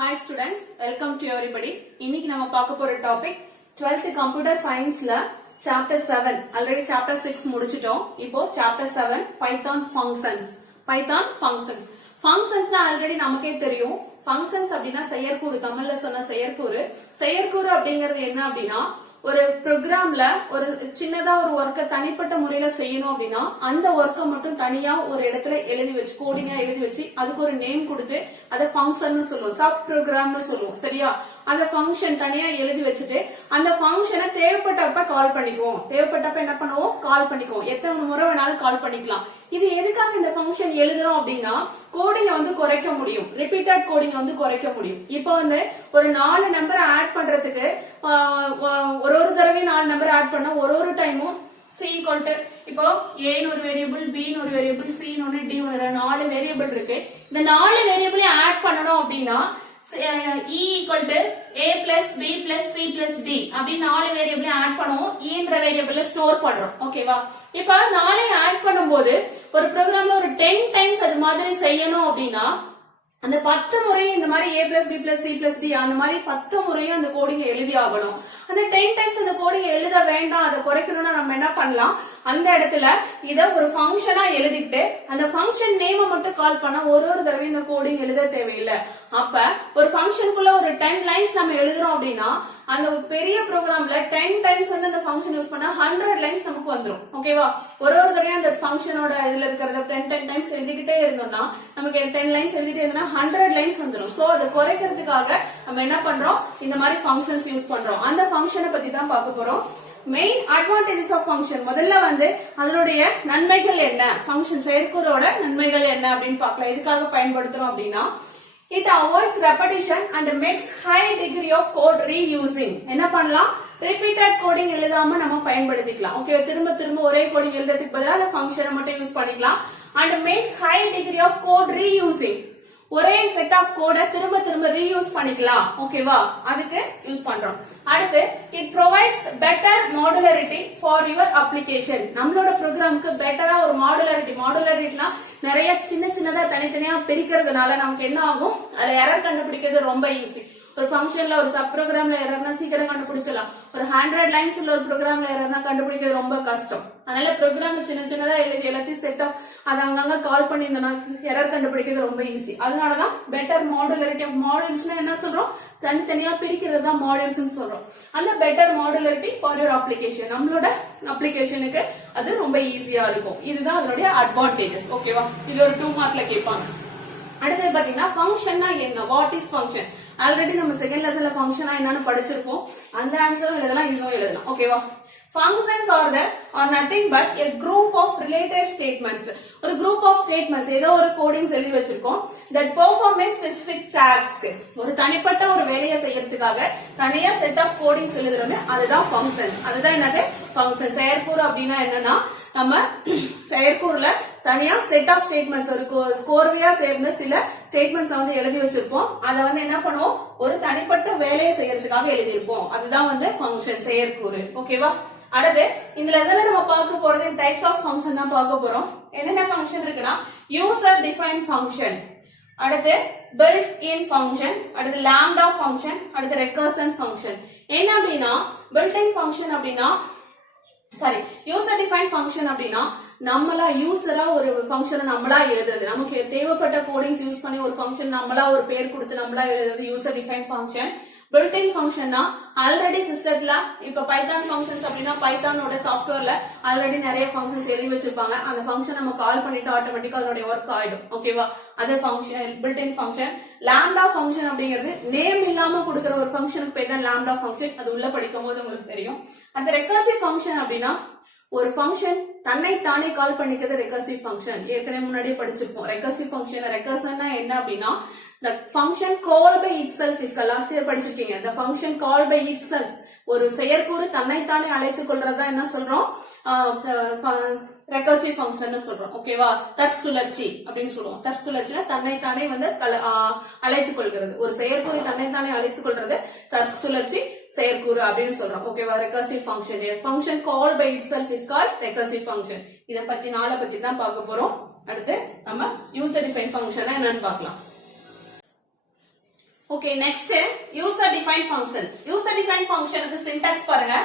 Hi students, welcome to everybody. இன்னைக்கு நம்ம பார்க்க போற topic 12th computer scienceல chapter 7. Already chapter 6 முடிச்சிட்டோம். இப்போ chapter 7 Python functions. Functionsனா already நமக்கே தெரியும். Functions அப்படினா செயற்கூறு, தமிழ்ல சொன்ன செயற்கூறு. செயற்கூறு அப்படிங்கிறது என்ன அப்படினா ஒரு ப்ரோக்ராம்ல ஒரு சின்னதா ஒரு ஒர்க்க தனிப்பட்ட முறையில செய்யணும் அப்படின்னா அந்த ஒர்க்க மட்டும் தனியா ஒரு இடத்துல எழுதி வச்சு கோடிங்கா எழுதி வச்சு அதுக்கு ஒரு நேம் கொடுத்து அதை ஃபங்க்ஷன் சொல்லுவோம், சப் ப்ரோக்ராம்னு சொல்லுவோம். சரியா? அந்த ஃபங்க்ஷன் தனியா எழுதி வச்சுட்டு அந்த ஃபங்க்ஷனை தேவைப்பட்டப்ப கால் பண்ணிக்குவோம். தேவைப்பட்டப்ப என்ன பண்ணுவோம்? கால் பண்ணிக்குவோம். எத்தனை முறை வேணாலும் கால் பண்ணிக்கலாம். இது எதுக்காக இந்த ஃபங்க்ஷன் எழுதுறோம் அப்படின்னா கோடிங்க வந்து குறைக்க முடியும், ரிப்பீட்டட் கோடிங்க வந்து குறைக்க முடியும். இப்போ வந்து ஒரு 4 நம்பர் ஆட் பண்றதுக்கு ஒரு தடவை 4 நம்பர் ஆட் பண்ணா ஒரு டைமும் C equal to இப்போ A ன்னு ஒரு வேரியபிள், B ன்னு ஒரு வேரியபிள், C ன்னு ஒன்னு, D ன்னு 4 வேரியபிள் இருக்கு. இந்த 4 வேரியபிளையும் ஆட் பண்ணணும் அப்படின்னா E equal to A plus B plus C plus D அப்படி 4 வேரியபிளையும் ஆட் பண்ணுவோம். E என்ற வேரியபிள ஸ்டோர் பண்றோம். ஓகேவா? இப்ப 4 ஆட் பண்ணும்போது ஒரு ப்ரோக்ராம்ல ஒரு 10 டைம்ஸ் அது மாதிரி செய்யணும் அப்படின்னா அந்த 10 முறையும் இந்த மாதிரி A plus B plus C plus D அந்த மாதிரி 10 முறையும் அந்த கோடிங்க எழுதி ஆகணும். அந்த 10 டைம்ஸ் அந்த கோடிங்க எழுத வேண்டாம், அதை குறைக்கணும்னா நம்ம என்ன பண்ணலாம்? அந்த இடத்துல இத ஒரு ஃபங்க்ஷனா எழுதிட்டு அந்த ஃபங்க்ஷன் நேம மட்டும் கால் பண்ணா ஒரு தடவை இந்த கோடிங் எழுத தேவையில்லை. அப்ப ஒரு ஃபங்க்ஷனுக்குள்ள ஒரு 10 லைன்ஸ் நம்ம எழுதுறோம் அப்படின்னா அந்த பெரிய ப்ரோக்ராம்ல 10 டைம்ஸ் வந்து அந்த ஃபங்க்ஷன் யூஸ் பண்ணா 100 லைன்ஸ் நமக்கு வந்துரும். ஓகேவா? ஒரு தடவை அந்த ஃபங்க்ஷனோட இதுல இருக்கிறத 10 டைம்ஸ் எழுதிக்கிட்டே இருந்தோம்னா நமக்கு 10 லைன்ஸ் எழுதிட்டே இருந்தோம்னா 100 லைன்ஸ் வந்துரும். சோ அதை குறைக்கிறதுக்காக நம்ம என்ன பண்றோம்? இந்த மாதிரி ஃபங்க்ஷன்ஸ் யூஸ் பண்றோம். அந்த ஃபங்க்ஷனை பத்தி தான் பார்க்க போறோம். Main advantages of function. முதல்ல வந்து அதனுடைய நன்மைகள் என்ன, ஃபங்க்ஷன் செயற்கூறோட நன்மைகள் என்ன அப்படின்னு பார்க்கலாம். எதுக்காக பயன்படுத்துறோம் அப்படின்னா it avoids repetition and makes high degree of code reusing. என்ன பண்ணலாம்? ரிப்பீட்டட் கோடிங் எழுதாம நம்ம பயன்படுத்திக்கலாம். ஓகே, திரும்ப ஒரே கோடிங் எழுதுறதுக்கு பதிலா அந்த ஃபங்க்ஷனை மட்டும் யூஸ் பண்ணிக்கலாம். and makes high degree of code reusing. ஒரே செட் ஆஃப் கோட திரும்ப ரீயூஸ் பண்ணிக்கலாம். ஓகேவா? அதுக்கு யூஸ் பண்றோம். அடுத்து it provides better modularity for your application. நம்மளோட ப்ரோக்ராமுக்கு பெட்டரா ஒரு மாடுலாரிட்டினா நிறைய சின்னதா தனித்தனியா பிரிக்கிறதுனால நமக்கு என்ன ஆகும்? அதுல எரர் கண்டுபிடிக்கிறது ரொம்ப ஈஸி. ஒரு ஃபங்க்ஷன்ல ஒரு சப் ப்ரோக்ராம்ல எரர்னா சீக்கிரம் கண்டுபிடிச்சலாம். ஒரு 100 லைன்ஸ் உள்ள ஒரு ப்ரோக்ராம்ல எரர்னா கண்டுபிடிக்கிறது ரொம்ப கஷ்டம். அதனால ப்ரோக்ராம் சின்னதா எழுதி எல்லாத்தையும் செட் ஆஃப் அதை அங்கங்க கால் பண்ணி இந்த எரர் கண்டுபிடிக்கிறது ரொம்ப ஈஸி. அதனாலதான் பெட்டர் மாடுலாரிட்டி ஆஃப் மாடியூல்ஸ்னா என்ன சொல்றோம்? தனித்தனியா பிரிக்கிறது தான் மாடியூல்ஸ் சொல்றோம். அந்த better modularity for your application, நம்மளோட அப்ளிகேஷனுக்கு அது ரொம்ப ஈஸியா இருக்கும். இதுதான் அதனுடைய அட்வான்டேஜஸ். ஓகேவா? இது ஒரு 2 மார்க்ல கேட்பாங்க. அடுத்தது பாத்தீங்கன்னா ஃபங்க்ஷன்னா என்ன, வாட் இஸ் ஃபங்க்ஷன்? ஆல்ரெடி நம்ம செகண்ட் லெசன்ல ஃபங்க்ஷனா என்னன்னு படிச்சிருப்போம். அந்த ஆன்சரும் எழுதலாம், இதுவும் எழுதலாம். ஓகேவா? Functions are nothing but a group of related statements. ஒரு group of statements, ஏதோ ஒரு கோடிங்ஸ் எழுதி வச்சிருக்கோம். that perform a specific task. ஒரு தனிப்பட்ட ஒரு வேலையை செய்யறதுக்காக தனியா செட் ஆஃப் கோடிங்ஸ் எழுதுறோமே அதுதான் functions. அதுதான் என்னது? ஃபங்க்ஷன். செயற்கூறு அப்படின்னா என்னன்னா நம்ம செயற்கூறுல தனியா செட் ஆஃப் ஸ்டேட்மெண்ட்ஸ் ஒரு ஸ்கோர்வையா சேர்ந்து சில ஸ்டேட்மெண்ட்ஸ் வந்து எழுதி வச்சிருப்போம். அதை வந்து என்ன பண்ணுவோம்? ஒரு தனிப்பட்ட வேலையை செய்யறதுக்காக எழுதியிருப்போம். அதுதான் வந்து ஃபங்க்ஷன், செயற்கூறு. ஓகேவா? அடுத்து இந்த லெசன்ல நம்ம பார்க்க போறது டைப்ஸ் ஆஃப் ஃபங்க்ஷன் தான் பார்க்க போறோம். என்னென்ன ஃபங்க்ஷன் இருக்குன்னா யூசர் டிஃபைன் ஃபங்க்ஷன், அடுத்து பில்ட் இன் ஃபங்க்ஷன், அடுத்து லாம்டா ஃபங்க்ஷன், அடுத்து ரெக்கர்சன் ஃபங்க்ஷன். என்ன அப்படின்னா பில்ட் இன் ஃபங்க்ஷன் அப்படின்னா யூசர் டிஃபைன் ஃபங்க்ஷன் அப்படின்னா நம்மளா யூசரா ஒரு ஃபங்க்ஷனை நம்மளா எழுதுறது. நமக்கு தேவைப்பட்ட கோடிங்ஸ் யூஸ் பண்ணி ஒரு ஃபங்க்ஷன் நம்மளா ஒரு பேர் கொடுத்து நம்மளா எழுதுறது user define function. Built in ஃபங்க்ஷன்னா ஆல்ரெடி சிஸ்டத்துல இப்ப பைத்தான் ஃபங்க்ஷன்ஸ் அப்படின்னா பைத்தானோட சாஃப்ட்வேர்ல ஆல்ரெடி நிறைய ஃபங்க்ஷன்ஸ் எழுதி வச்சிருப்பாங்க. அந்த ஃபங்க்ஷன் நம்ம கால் பண்ணிட்டு ஆட்டோமேட்டிக்கா அதோட ஒர்க் ஆயிடும். ஓகேவா? அது function, built in function. Lambda function அப்படிங்கிறது நேம் இல்லாம கொடுக்குற ஒரு ஃபங்க்ஷனுக்கு பேர் தான் லாம்டா ஃபங்க்ஷன். அது உள்ள படிக்கும் போது உங்களுக்கு தெரியும். அடுத்த ரெக்கர்சிவ் ஃபங்க்ஷன் அப்படின்னா ஒரு ஃபங்க்ஷன் தன்னை தானே கால் பண்ணிக்கிறது ரெக்கர்சிவ் ஃபங்க்ஷன். ஏற்கனவே முன்னாடியே படிச்சிருப்போம். ரெக்கர்சிவ் ஃபங்க்ஷன் ரெக்கர்சன்னா என்ன அப்படின்னா the function call by itself is last year படிச்சிருக்கீங்க. the function call by itself ஒரு செயற்கூறு தன்னைத்தானே அழைத்துக் கொள்றதா என்ன சொல்றோம்? ரெக்கர்சிவ் ஃபங்க்ஷன் சொல்றோம். ஓகேவா? தற்சுழற்சி அப்படின்னு சொல்லுவோம். தற்சுழற்சினா தன்னைத்தானே வந்து அழைத்துக் கொள்கிறது. ஒரு செயற்கூறு தன்னைத்தானே அழைத்துக் கொள்றது தற்சுழற்சி செயற்கூறு அப்படின்னு சொல்றோம். ஓகேவா? Recursive function. Function call by itself is called recursive function. இத பத்தி 4 பத்தி தான் பார்க்க போறோம். அடுத்து நம்ம யூசர் டிஃபைன் ஃபங்க்ஷன் என்னன்னு பார்க்கலாம். Okay next user define function. User define ஃபங்க்ஷனுக்கு சின்டாக்ஸ் பாருங்க.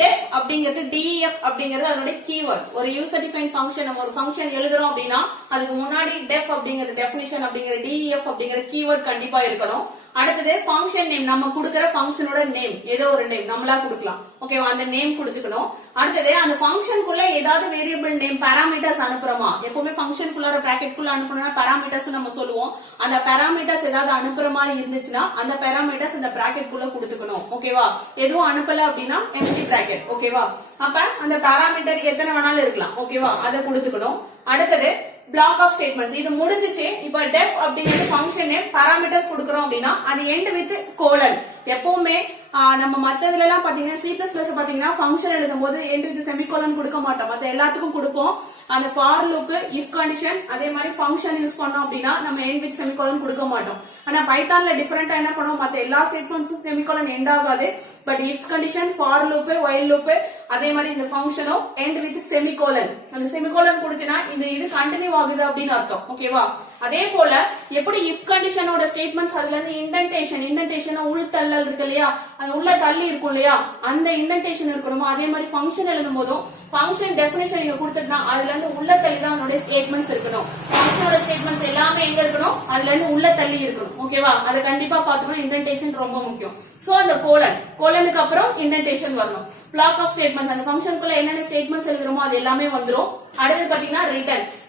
def அப்படிங்கிறது def அப்படிங்கிறது அதனுடைய கீவேர்ட். ஒரு யூசர் டிஃபைன் ஃபங்க்ஷன் நம்ம ஒரு ஃபங்க்ஷன் எழுதுறோம் அப்படின்னா அதுக்கு முன்னாடி def அப்படிங்கிறது டெஃபினிஷன் அப்படிங்கிற def அப்படிங்கிற கீவேர்ட் கண்டிப்பா இருக்கணும். அடுத்தது ஃபங்க்ஷன் நேம், நம்ம கொடுக்கிற ஃபங்க்ஷனோட நேம், ஏதோ ஒரு நேம் நம்மளா கொடுக்கலாம். ஓகேவா, அந்த நேம் கொடுத்துக்கணும். அடுத்தது அந்த ஃபங்க்ஷனுக்குள்ள ஏதாவது வேரியபிள் நேம் பாராமீட்டர்ஸ் அனுப்புறோமா, எப்பவுமே ஃபங்க்ஷனுக்குள்ள பிராக்கெட் குள்ள அனுப்பணும்னா பாராமீட்டர்ஸ் நம்ம சொல்லுவோம். அந்த பாராமீட்டர்ஸ் ஏதாவது அனுப்புற மாதிரி இருந்துச்சுன்னா அந்த பாராமீட்டர்ஸ் அந்த பிராக்கெட் குள்ள கொடுத்துக்கணும். ஓகேவா, எதுவும் அனுப்பல அப்படின்னா எம்டி பிராக்கெட். ஓகேவா, அப்ப அந்த பாராமீட்டர் எத்தனை வேணாலும் இருக்கலாம். ஓகேவா, அதை கொடுத்துக்கணும். அடுத்தது பிளாக் ஆஃப் ஸ்டேட்மெண்ட்ஸ். இது முடிஞ்சிச்சு. இப்ப def அப்படிங்கிறது ஃபங்க்ஷன் நேம், பாராமீட்டர்ஸ் கொடுக்கறோம் அப்படின்னா அது எண்ட் வித் கோலன். எப்பவுமே நம்ம மத்ததுல எல்லாம் பாத்தீங்கன்னா C++ பாத்தீங்கன்னா ஃபங்க்ஷன் எழுதும் போது எண்ட் வித் செமிகோலன் கொடுக்க மாட்டோம். மத்த எல்லாத்துக்கும் கொடுப்போம். அந்த ஃபார் லூப், இஃப் கண்டிஷன், அதே மாதிரி ஃபங்க்ஷன் யூஸ் பண்ணோம் அப்படின்னா நம்ம எண்ட் வித் செமிகோலன் கொடுக்க மாட்டோம். ஆனா பைத்தான்ல டிஃபரெண்டா என்ன பண்ணுவோம், மத்த எல்லா ஸ்டேட்மெண்ட்ஸும் செமிகோலன் எண்ட் ஆகாது. But if condition, for loop, while loop, அதே மாதிரி இந்த ஃபங்க்ஷனும் எண்ட் வித் செமிகோலன். அந்த செமிகோலன் கொடுத்தனா இது கண்டினியூ ஆகுது அப்படின்னு அர்த்தம். ஓகேவா, அதே போல எப்படி இஃப் கண்டிஷனோட ஸ்டேட்மெண்ட்ஸ் அதுல இருந்து இண்டென்டேஷன் உள் தள்ளல் இருக்கு இல்லையா, அது உள்ள தள்ளி இருக்கும் இல்லையா, அந்த இண்டென்டேஷன் இருக்கணுமோ அதே மாதிரி ஃபங்க்ஷன் எழுதும் போதும் ஃபங்க்ஷன் டெஃபினிஷன் நீங்க கொடுத்துட்டா அதுல இருந்து உள்ள தள்ளி தான் அதோட ஸ்டேட்மெண்ட்ஸ் இருக்கணும். ஃபங்க்ஷனோட ஸ்டேட்மெண்ட்ஸ் எல்லாமே எங்க இருக்கணும், அதுல இருந்து உள்ள தள்ளி இருக்கணும். ஓகேவா, அதை கண்டிப்பா பாத்துக்கணும். இண்டென்டேஷன் ரொம்ப முக்கியம். சோ அந்த கோலனுக்கு அப்புறம் இண்டென்டேஷன் வரணும். பிளாக் ஆஃப் ஸ்டேட்மெண்ட், அந்த ஃபங்க்ஷனுக்குள்ள என்னென்ன ஸ்டேட்மெண்ட்ஸ் எழுதுறோமோ அது எல்லாமே வந்துரும். அடுத்து பாத்தீங்கன்னா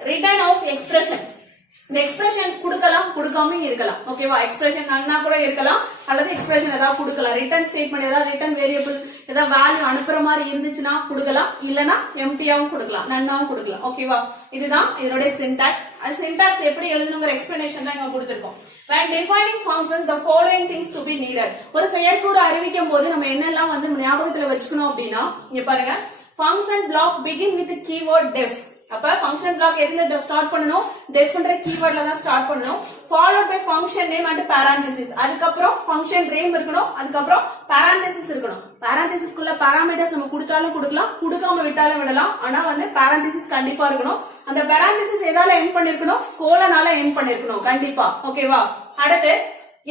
ரிட்டர்ன் ஆஃப் எக்ஸ்பிரஷன். இந்த எக்ஸ்பிரஷன் கொடுக்கலாம், கொடுக்காம இருக்கலாம். ஓகேவா, எக்ஸ்பிரஷன் நன்னா கூட இருக்கலாம் அல்லது எக்ஸ்பிரஷன் ஏதாவது கொடுக்கலாம். ரிட்டர்ன் ஸ்டேட்மெண்ட் ஏதாவது ரிட்டர்ன் வேரியபிள் ஏதாவது வேல்யூ அனுப்புற மாதிரி இருந்துச்சுன்னா கொடுக்கலாம், இல்லனா எம்டியாவும் கொடுக்கலாம், நன்னாவும் கொடுக்கலாம். ஓகேவா, இதுதான் இதனுடைய சின்டாக்ஸ். சின்டாக்ஸ் எப்படி எழுதணுங்கிற எக்ஸ்பிளனேஷன் தான் இங்க கொடுத்திருக்கோம். When defining functions, the following things to be needed. ஒரு செயற்கூறு அறிவிக்கும் போது நம்ம என்னெல்லாம் வந்து ஞாபகத்துல வச்சுக்கணும் அப்படின்னா, இங்க பாருங்க, function block begin with the keyword def. அப்ப ஃபங்க்ஷன் பிளாக் எதுல ஸ்டார்ட் பண்ணனும், டெஃப்ன்ற கீவேர்ட்ல தான் ஸ்டார்ட் பண்ணனும். Followed by function name and parenthesis. அதுக்கப்புறம் ஃபங்க்ஷன் நேம் இருக்கணும், அதுக்கப்புறம் பாராந்தசிஸ் இருக்கணும். பாராந்தசிஸ்க்குள்ள பாராமீட்டர்ஸ் நம்ம கொடுத்தாலும் கொடுக்கலாம், கொடுக்காம விட்டாலும் விடலாம். ஆனா வந்து பாராந்தசிஸ் கண்டிப்பா இருக்கணும். அந்த பாராந்தசிஸ் எதால எண்ட் பண்ணிருக்கணும், கோலனால எண்ட் பண்ணிருக்கணும் கண்டிப்பா. ஓகேவா, அடுத்து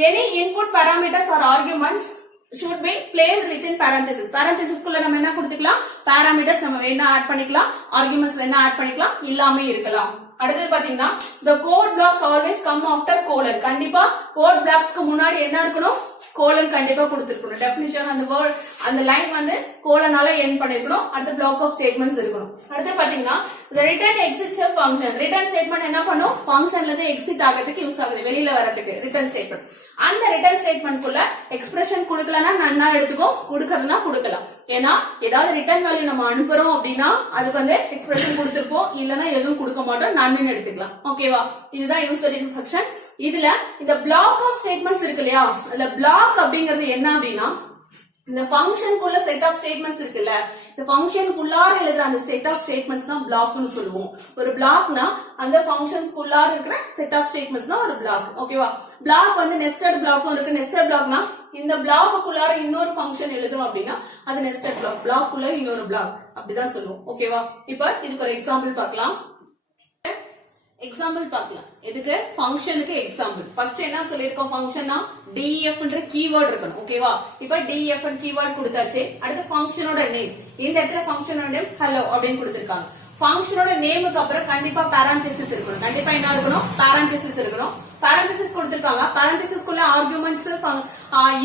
any input parameters or arguments should be placed within parenthesis. parenthesis குள்ள நம்ம என்ன கொடுத்துக்கலாம், parameters நம்ம வேணா ஆட் பண்ணிக்கலாம், arguments வேணா ஆட் பண்ணிக்கலாம், இல்லாம இருக்கலாம். அடுத்து பாத்தீங்கன்னா the code blocks always come after colon. கண்டிப்பா code blocks-க்கு முன்னாடி என்ன இருக்கணும், கோலன் கண்டிப்பா கொடுத்திருக்கணும். டெஃபினிஷன் அந்த வேர்ட் அந்த லைன் வந்து கோலனால எண்ட் பண்ணிருக்கணும். அடுத்து பிளாக் ஆஃப் ஸ்டேட்மெண்ட்ஸ் இருக்கணும். அடுத்து பாத்தீங்கன்னா the return exits a function. Return statement என்ன பண்ணும், ஃபங்க்ஷன்ல இருந்து எக்ஸிட் ஆகிறதுக்கு யூஸ் ஆகுது, வெளியில வரதுக்கு ரிட்டர்ன் ஸ்டேட்மெண்ட். அந்த ரிட்டர்ன் ஸ்டேட்மெண்ட் குள்ள எக்ஸ்பிரஷன் கொடுக்கலனா நன்னா எடுத்துக்கோ, கொடுக்கறதுனா கொடுக்கலாம். ஏன்னா ஏதாவது ரிட்டர்ன் வேல்யூ நம்ம அனுப்புறோம் அப்படின்னா அதுக்கு வந்து எக்ஸ்பிரஷன் கொடுத்திருப்போம், இல்லனா எதுவும் கொடுக்க மாட்டோம், நன்னு எடுத்துக்கலாம். ஓகேவா, இதுதான் யூசர் டிஃபைன் ஃபங்க்ஷன். இதுல இந்த பிளாக் ஆஃப் ஸ்டேட்மெண்ட்ஸ் இருக்கு இல்லையா, அதுல பிளாக் அப்படிங்கிறது என்ன அப்படின்னா இந்த ஃபங்க்ஷனுக்குள்ள செட் ஆஃப் ஸ்டேட்மெண்ட்ஸ் இருக்குல்ல, இந்த ஃபங்க்ஷனுக்குள்ளார எழுதுற அந்த செட் ஆஃப் ஸ்டேட்மெண்ட்ஸ் தான் பிளாக்னு சொல்லுவோம். ஒரு பிளாக்னா அந்த ஃபங்க்ஷன்ஸ்க்குள்ளார இருக்கிற செட் ஆஃப் ஸ்டேட்மெண்ட்ஸ் தான் ஒரு பிளாக். ஓகேவா, பிளாக் வந்து நெஸ்டட் பிளாக்கும் இருக்கு. நெஸ்டட் பிளாக்னா இந்த பிளாக்குள்ளார இன்னொரு ஃபங்க்ஷன் எழுதுறோம் அப்படின்னா அது நெஸ்டட் பிளாக், பிளாக்குள்ள இன்னொரு பிளாக் அப்படிதான் சொல்லுவோம். ஓகேவா, இப்ப இதுக்கு ஒரு எக்ஸாம்பிள் பார்க்கலாம். எக்ஸாம்பிள் பார்க்கலாம். இதுக்கு ஃபங்க்ஷனுக்கு எக்ஸாம்பிள். ஃபர்ஸ்ட் என்ன சொல்லிருக்கோம், ஃபங்க்ஷன்னா def ன்ற கீவேர்ட் இருக்கணும். ஓகேவா, இப்ப def ன்ற கீவேர்ட் கொடுத்தாச்சு. அடுத்து ஃபங்க்ஷனோட நேம், இந்த இடத்துல ஃபங்க்ஷனோட நேம் ஹலோ அப்படின்னு கொடுத்திருக்காங்க. ஃபங்க்ஷனோட நேமுக்கு அப்புறம் கண்டிப்பா பாராந்தசிஸ் இருக்கணும். கண்டிப்பா என்ன இருக்கணும், பாராந்தசிஸ் இருக்கணும். பாராந்தசிஸ் கொடுத்திருக்காங்க. பாராந்தசிஸ்க்குள்ள ஆர்குமெண்ட்ஸ்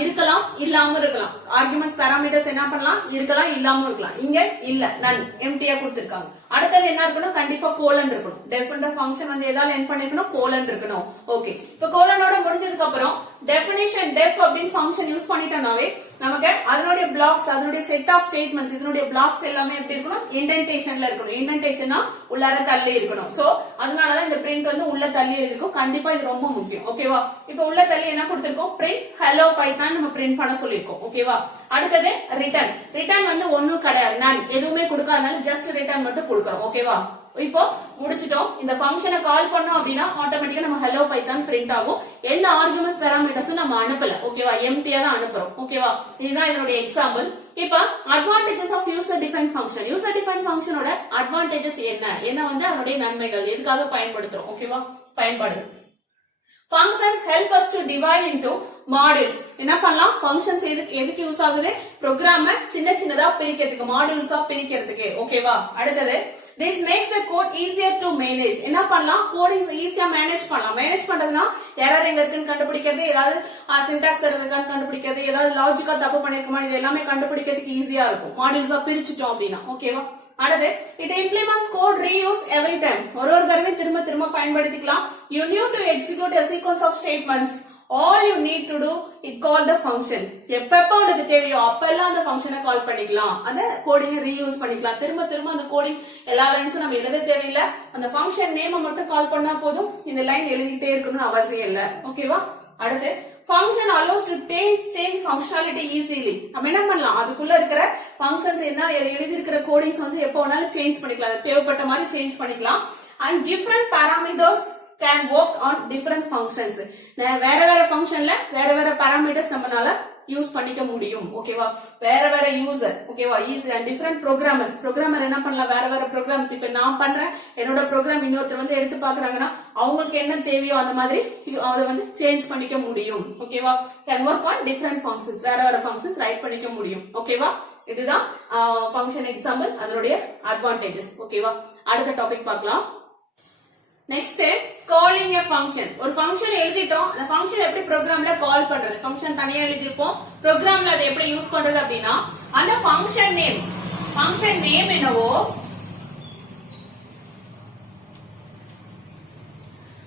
இருக்கலாம், இல்லாம இருக்கலாம். ஆர்குமெண்ட்ஸ் பாராமீட்டர்ஸ் என்ன பண்ணலாம், இருக்கலாம், இல்லாம இருக்கலாம். இங்க இல்ல, நன், எம்டியா கொடுத்திருக்காங்க. அடுத்தது என்ன இருக்கணும், கண்டிப்பா கோலன் இருக்கணும். டெஃப்ன்ற ஃபங்க்ஷன் வந்து எதால எண்ட் பண்ணிருக்கணும், கோலன் இருக்கணும். ஓகே, இப்ப கோலனோட முடிஞ்சதுக்கு அப்புறம் டெஃபினிஷன் டெஃப் அப்படின்னு ஃபங்க்ஷன் யூஸ் பண்ணிட்டோம்னாவே நமக்கு அதனுடைய பிளாக்ஸ், அதனுடைய செட் ஆஃப் ஸ்டேட்மெண்ட்ஸ், இதனுடைய பிளாக்ஸ் எல்லாமே எப்படி இருக்கணும், இண்டென்டேஷன்ல இருக்கணும். இண்டென்டேஷனா உள்ளார தள்ளி இருக்கணும். சோ அதனாலதான் இந்த பிரிண்ட் வந்து உள்ள தள்ளி இருக்கும். கண்டிப்பா இது ரொம்ப முக்கியம். ஓகேவா, இப்ப உள்ள தள்ளி என்ன கொடுத்திருக்கோம், பிரிண்ட் ஹலோ பைத்தான் நம்ம பிரிண்ட் பண்ண சொல்லிருக்கோம். ஓகேவா, அடுத்தது ரிட்டர்ன். ரிட்டர்ன் வந்து ஒண்ணும் கிடையாது, நான் எதுவுமே கொடுக்காதனால ஜஸ்ட் ரிட்டர்ன் மட்டும் கொடுக்கறோம். ஓகேவா, இப்போ முடிச்சிட்டோம். இந்த ஃபங்க்ஷனை கால் பண்ணோம் அப்படின்னா ஆட்டோமேட்டிக்கா நம்ம ஹலோ பைத்தான் பிரிண்ட் ஆகும். எந்த ஆர்குமெண்ட்ஸ் பாராமீட்டர்ஸும் நம்ம அனுப்பல. ஓகேவா, எம்டியா தான் அனுப்புறோம். ஓகேவா, இதுதான் இதனுடைய எக்ஸாம்பிள். இப்ப advantages of user define function. User define ஃபங்க்ஷனோட அட்வான்டேஜஸ் என்ன, என்ன வந்து அதனுடைய நன்மைகள், எதுக்காக பயன்படுத்துறோம். ஓகேவா, பயன்பாடுகள். Function help us to divide into modules. என்ன பண்ணலாம் functions எதுக்கு யூஸ் ஆகுது program சின்ன சின்னதா பிரிக்கிறதுக்கு modules ஆ பிரிக்கிறதுக்கு ஓகேவா அடுத்தது this makes the code easier to manage என்ன பண்ணலாம் கோடிங்ஸ் ஈஸியா மேனேஜ் பண்ணலாம் மேனேஜ் பண்றதுனா எரர் எங்க இருக்குன்னு கண்டுபிடிக்கிறது ஏதாவது சின்டாக்ஸ் எரர் இருக்கான்னு கண்டுபிடிக்கிறது ஏதாவது லாஜிக்கா தப்பு பண்ணிருக்கோமா இது எல்லாமே கண்டுபிடிக்கிறதுக்கு ஈஸியா இருக்கும் மாடியூல்ஸா பிரிச்சிட்டோம் அப்படினா ஓகேவா அடுத்து it implements code reuse every time ஒரு தடவை திரும்ப பயன்படுத்திக்கலாம் you need to execute a sequence of statements all you need to do it call the function எப்பப்ப உங்களுக்கு தேவையோ அப்பெல்லாம் அந்த ஃபங்க்ஷனை கால் பண்ணிக்கலாம் அத கோடிங் ரீயூஸ் பண்ணிக்கலாம் திரும்ப அந்த கோடிங் எல்லா லைன்ஸும் நம்ம எழுத தேவையில்லை அந்த ஃபங்க்ஷன் நேமை மட்டும் கால் பண்ணா போதும் இந்த லைன் எழுதிட்டே இருக்கணும்னு அவசியம் இல்லை ஓகேவா அடுத்து function allows to change functionality easily நம்ம என்ன பண்ணலாம் அதுக்குள்ள இருக்கிற functions என்ன எழுதி இருக்கிற கோடிங்ஸ் வந்து எப்போ வேணாலும் சேஞ்ச் பண்ணிக்கலாம் தேவைப்பட்ட மாதிரி சேஞ்ச் பண்ணிக்கலாம் and different parameters can work on different functions வேற ஃபங்க்ஷன்ல வேற parameters நம்மனால யூஸ் பண்ணிக்க முடியும் ஓகேவா வேற யூசர் ஓகேவா ஈஸி அண்ட் டிஃபரண்ட் ப்ரோகிராமர் என்ன பண்ணலாம் வேற ப்ரோக்ராம்ஸ் இப்ப நான் பண்றேன் என்னோட ப்ரோக்ராம் இன்னொருத்தர் வந்து எடுத்து பாக்குறாங்கன்னா அவங்களுக்கு என்ன தேவையோ அந்த மாதிரி அதை வந்து சேஞ்ச் பண்ணிக்க முடியும் ஓகேவா can work on different functions வேற ஃபங்க்ஷன்ஸ் ரைட் பண்ணிக்க முடியும் ஓகேவா இதுதான் ஃபங்க்ஷன் எக்ஸாம்பிள் அதனுடைய அட்வான்டேஜஸ் ஓகேவா அடுத்த டாபிக் பார்க்கலாம் நெக்ஸ்ட் காலிங் a function ஒரு ஃபங்க்ஷன் எழுதிட்டோம் அந்த ஃபங்க்ஷன் எப்படி ப்ரோகிராம்ல கால் பண்றது ஃபங்க்ஷன் தனியா எழுதிருப்போம் ப்ரோகிராம்ல அதை எப்படி யூஸ் பண்றது அப்படினா அந்த ஃபங்க்ஷன் நேம் என்னவோ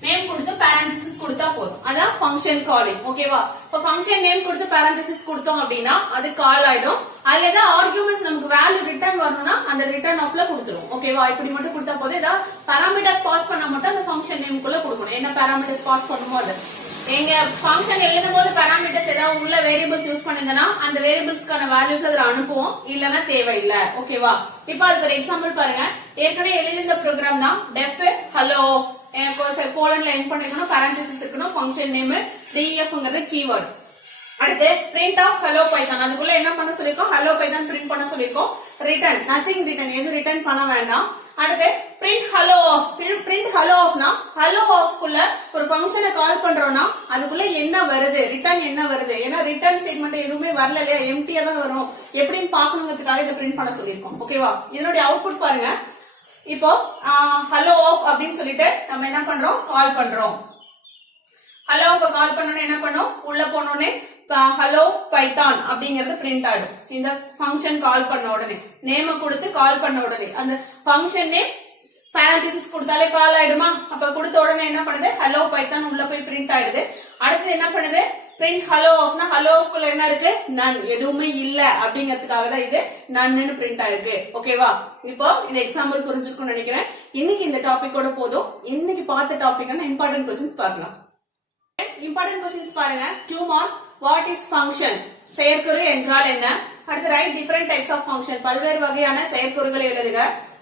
நேம் கொடுத்து parenthesis கொடுத்தா போதும் அதான் ஃபங்க்ஷன் காலிங் ஓகேவா இப்ப ஃபங்க்ஷன் நேம் கொடுத்து parenthesis கொடுத்தோம் அப்படினா அது கால் ஆயிடும் அதுல ஏதாவது ஆர்குமெண்ட்ஸ் நமக்கு வேல்யூ ரிட்டர்ன் வரணும்னா அந்த ரிட்டர்ன் ஆஃப்ல கொடுத்துரும் ஓகேவா இப்படி மட்டும் கொடுத்தா போதும் ஏதாவது பாராமீட்டர்ஸ் பாஸ் பண்ணா மட்டும் அந்த ஃபங்க்ஷன் நேம் குள்ள கொடுக்கணும் என்ன பாராமீட்டர்ஸ் பாஸ் பண்ணுமோ அது எங்க ஃபங்க்ஷன் எழுதும் போது பாராமீட்டர்ஸ் ஏதாவது உள்ள வேரியபிள்ஸ் யூஸ் பண்ணிருந்தனா அந்த வேரியபிள்ஸ்க்கான வேல்யூஸ் அதுல அனுப்புவோம் இல்லனா தேவையில்லை ஓகேவா இப்போ அதுக்கு ஒரு எக்ஸாம்பிள் பாருங்க ஏற்கனவே எழுதின ப்ரோகிராம் தான் def hello கோலன்ல எண்ட் பண்ணிக்கணும் parenthesis இருக்கணும் ஃபங்க்ஷன் நேம் dfங்கிறது கீவேர்ட் அடுத்து print of hello python அதுக்குள்ள என்ன பண்ண சொல்லிருக்கோம் hello python print பண்ண சொல்லிருக்கோம் return nothing return எது ரிட்டர்ன் பண்ண வேண்டாம் அடுத்து print hello offனா hello off குள்ள ஒரு ஃபங்க்ஷனை கால் பண்றோம்னா அதுக்குள்ள என்ன வருது ரிட்டர்ன் என்ன வருது ஏன்னா ரிட்டர்ன் ஸ்டேட்மெண்ட் எதுவுமே வரல இல்லையா எம்டியா தான் வரும் எப்படின்னு பாக்கணுங்கிறதுக்காக இதை பிரிண்ட் பண்ண சொல்லிருக்கோம் ஓகேவா இதனுடைய அவுட்புட் பாருங்க இப்போ hello off அப்படின்னு சொல்லிட்டு நம்ம என்ன பண்றோம் கால் பண்றோம் hello off கால் பண்ணனும் என்ன பண்ணோம் உள்ள போனோனே hello python அப்படிங்கிறது பிரிண்ட் ஆயிடும் இந்த ஃபங்க்ஷன் கால் பண்ண உடனே நேம கொடுத்து கால் பண்ண உடனே அந்த ஃபங்க்ஷன் நேம் parenthesis கொடுத்தாலே கால் ஆயிடுமா அப்ப கொடுத்த உடனே என்ன பண்ணுது hello python உள்ள போய் பிரிண்ட் ஆயிடுது அடுத்து என்ன பண்ணுது print hello offனா hello off குள்ள என்ன இருக்கு none எதுவுமே இல்ல அப்படிங்கிறதுக்காக தான் இது none ன்னு பிரிண்ட் ஆயிருக்கு ஓகேவா இப்போ இந்த எக்ஸாம்பிள் புரிஞ்சிருக்கும்னு நினைக்கிறேன் இன்னைக்கு இந்த டாபிக்கோட போதும் இன்னைக்கு பார்த்த டாபிக்கான இம்பார்ட்டன்ட் क्वेश्चंस பார்க்கலாம் இம்பார்ட்டன்ட் क्वेश्चंस பாருங்க 2 மார்க் வாட் இஸ் ஃபங்க்ஷன் செயற்குறு என்றால் என்ன அடுத்து write different types of function பல்வேறு வகையான செயற்குறுகளை எழுதுக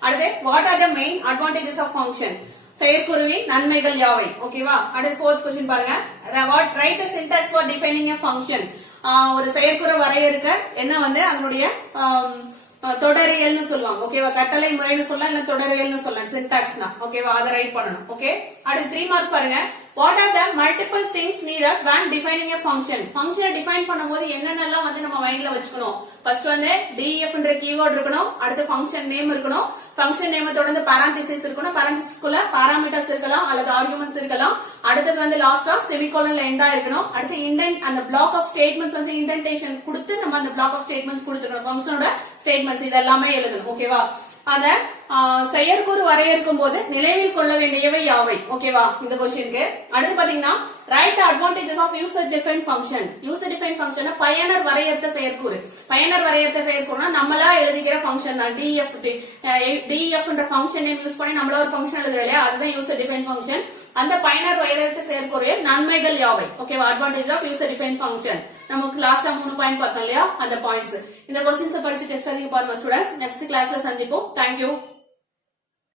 அடுத்து what are the main advantages of function செயற்குறுவின் நன்மைகள் யாவை ஓகேவா அடுத்து ஃபோர்த் क्वेश्चन பாருங்க what write the syntax for defining a function ஒரு செயற்குறு வரையறுக்க என்ன வந்து அதனுடைய தொடரியல்னு சொல்லுவாங்க ஓகேவா கட்டளை முறைன்னு சொல்லலாம் இல்ல தொடரியல்னு சொல்லலாம் சின்டாக்ஸ்னா ஓகேவா அதை ரைட் பண்ணனும் ஓகே அடுத்து 3 மார்க் பாருங்க what are the multiple things needed when defining a function function define பண்ணும்போது என்னென்னலாம் வந்து நம்ம மைண்ட்ல வச்சுக்கணும் ஃபர்ஸ்ட் வந்து def என்ற கீவேர்ட் இருக்கணும் அடுத்து ஃபங்க்ஷன் நேம் இருக்கணும் ஃபங்க்ஷன் நேம தொடர்ந்து parenthesis இருக்கணும் parenthesis குள்ள பாராமீட்டர்ஸ் இருக்கலாம் அல்லது ஆர்குமெண்ட்ஸ் இருக்கலாம் அடுத்து வந்து லாஸ்டா செமிகோலன்ல எண்டா இருக்கணும் அடுத்து இண்டென்ட் அந்த பிளாக் ஆஃப் ஸ்டேட்மெண்ட்ஸ் வந்து இண்டென்டேஷன் கொடுத்து நம்ம அந்த பிளாக் ஆஃப் ஸ்டேட்மெண்ட்ஸ் கொடுத்துக்கணும் ஃபங்க்ஷனோட ஸ்டேட்மெண்ட்ஸ் இதெல்லாம் எழுதணும் ஓகேவா அத செயற்குறு வரையறுக்கும் போது நினைவில் கொள்ள வேண்டியவை யாவை ஓகேவா இந்த क्वेश्चनக்கு அடுத்து பாத்தீங்கன்னா right advantages of user defined function user defined ஃபங்க்ஷனை பயனர் வரையறுத்த செயற்குறுனா நம்மளா எழுதிக்கிற ஃபங்க்ஷன் தான் df என்ற ஃபங்க்ஷன் நேம் யூஸ் பண்ணி நம்மள ஒரு ஃபங்க்ஷன் எழுதுறோம் இல்லையா அதுதான் யூசர் டிஃபைன்ட் ஃபங்க்ஷன் அந்த பயனர் வரையறுத்த செயற்குறிய நன்மைகள் யாவை ஓகேவா advantage of user defined function நமக்கு லாஸ்டா 3 பாயிண்ட் பார்த்தோம் இல்லையா அந்த பாயிண்ட்ஸ் இந்த क्वेश्चंस படிச்சு டெஸ்ட் எழுதி பாருங்க ஸ்டூடண்ட்ஸ் நெக்ஸ்ட் கிளாஸ்ல சந்திப்போம் थैंक यू